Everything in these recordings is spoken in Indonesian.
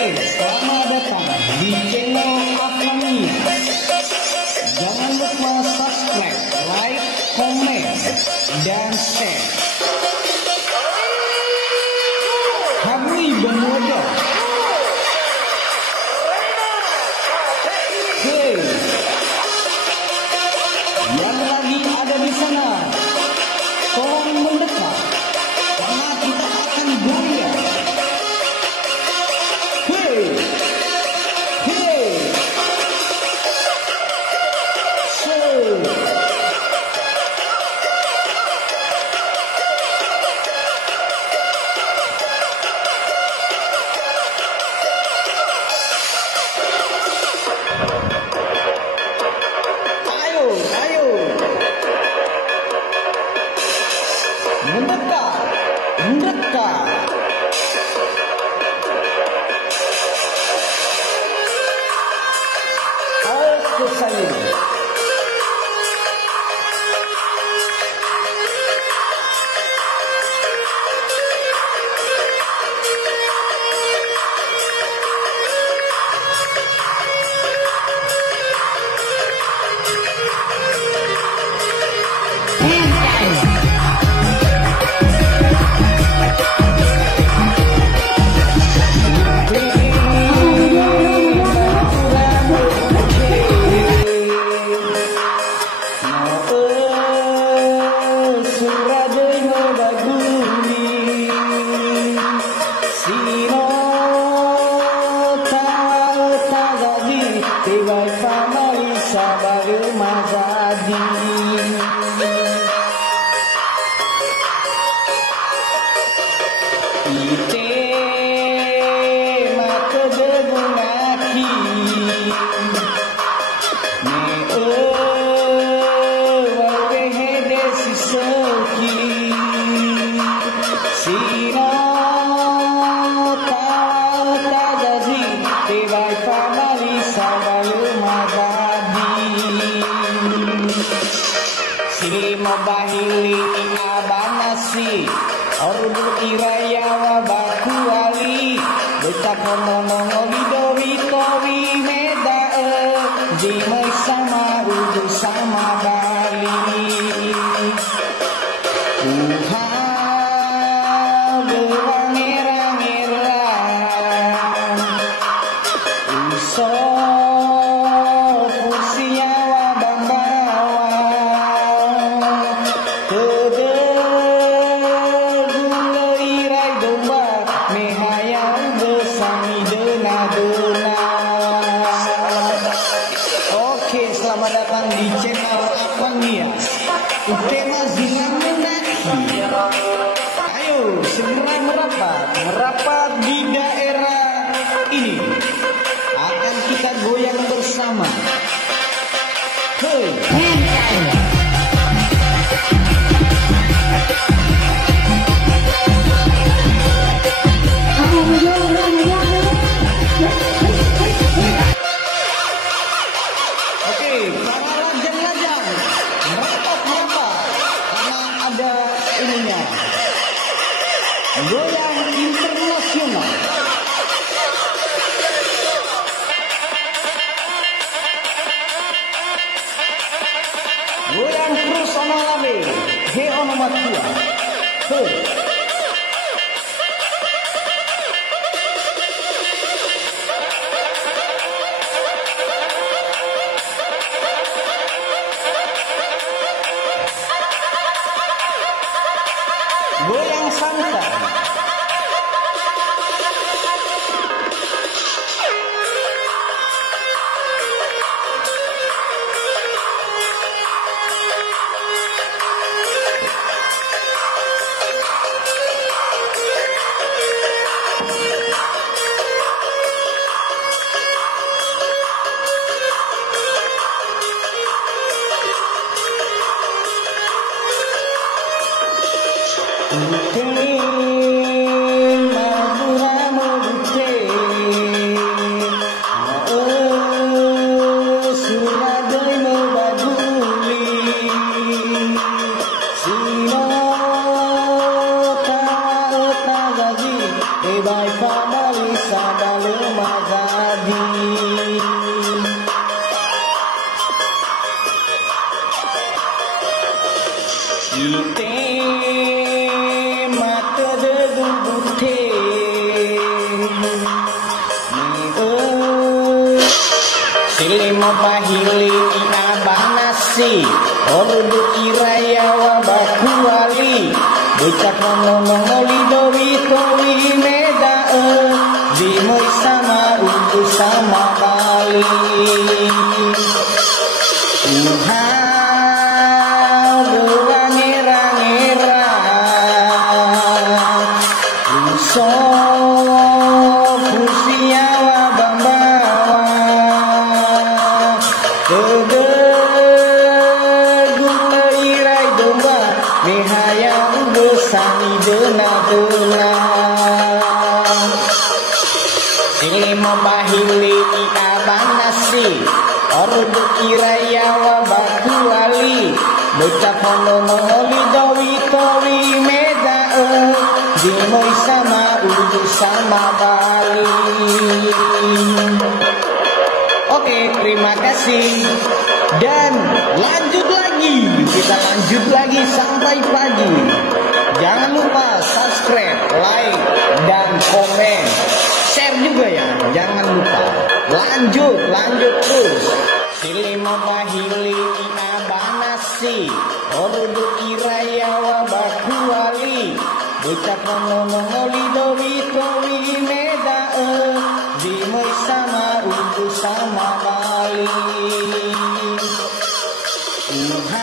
Selamat datang di channel Afania. Jangan lupa subscribe, like, komen, dan share. Kami bermodal. Hei, yang lagi ada di sana, tolong mendekat karena kita akan goyang. Hey, hey, so. Ayo, mendekat, mendekat. Aku sayang. Tibai famali sabaru mazadi. Ite mata debungaki me wawe hede sisoki sino tawa tagazi tibai famali sabaru mazadi. Sili mabahili abanasi ordu iraya wabaku wali betapa momongo widowitowi meda jimai sama udu sama bali berang-erang uso kursinya wabambawa tegulairai domba mehayang besami dena-dena. Oke, selamat datang di channel Afania. Tema zina mendaki. Ayo segera merapat di daerah ini. Akan kita goyang bersama. Hey. Oke, para lajang-lajang merapat karena ada ininya. Goyang internasional. Goyang terus ono labe, he ono matua. Goyang santai. Bye bye, family, Silimo pahili abah nasi Ordu iraya wabaku wali Bocah ngomong lidowi towi medae Dimoy sama udu sama kali Tuhan berangera-ngera Uso pusiawa bambawa Tegegung irai domba Mihaya ubesani dena-dena Silimo bahili abah nasi Ordu iraya wabaku wali Bocah ngomong lidowi towi medae Dimoy sama udu sama bali. Oke, terima kasih. Dan lanjut lagi. Kita lanjut lagi sampai pagi. Jangan lupa subscribe, like, dan komen. Share juga ya, jangan lupa. Lanjut terus. Silimo bahili abah nasi Ordu iraya wabaku wali Bocah ngomong lidowi towi medae Dimoy sama udu sama bali Tuhan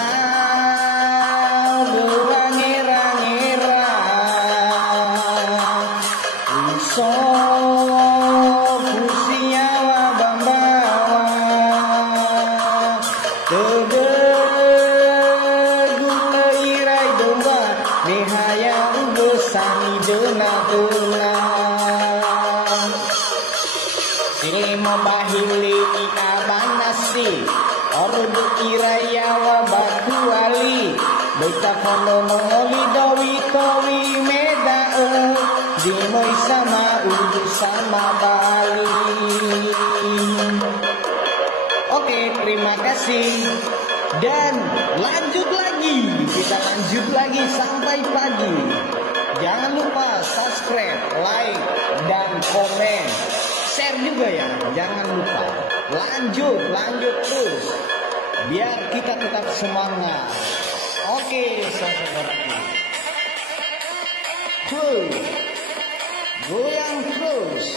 berangera-ngera Uso pusiawa bambawa Tegegung irai domba Mihaya ubesani dena-dena Silimo bahili abah nasi Ordu iraya wabaku wali Bocah ngomong lidowi towi medae Dimoy sama udu sama bali. Oke, terima kasih. Dan lanjut lagi. Kita lanjut lagi sampai pagi. Jangan lupa subscribe, like, dan komen. Share juga ya, jangan lupa. Lanjut terus. Biar kita tetap semangat. Oke, saudaraku. Goyang terus.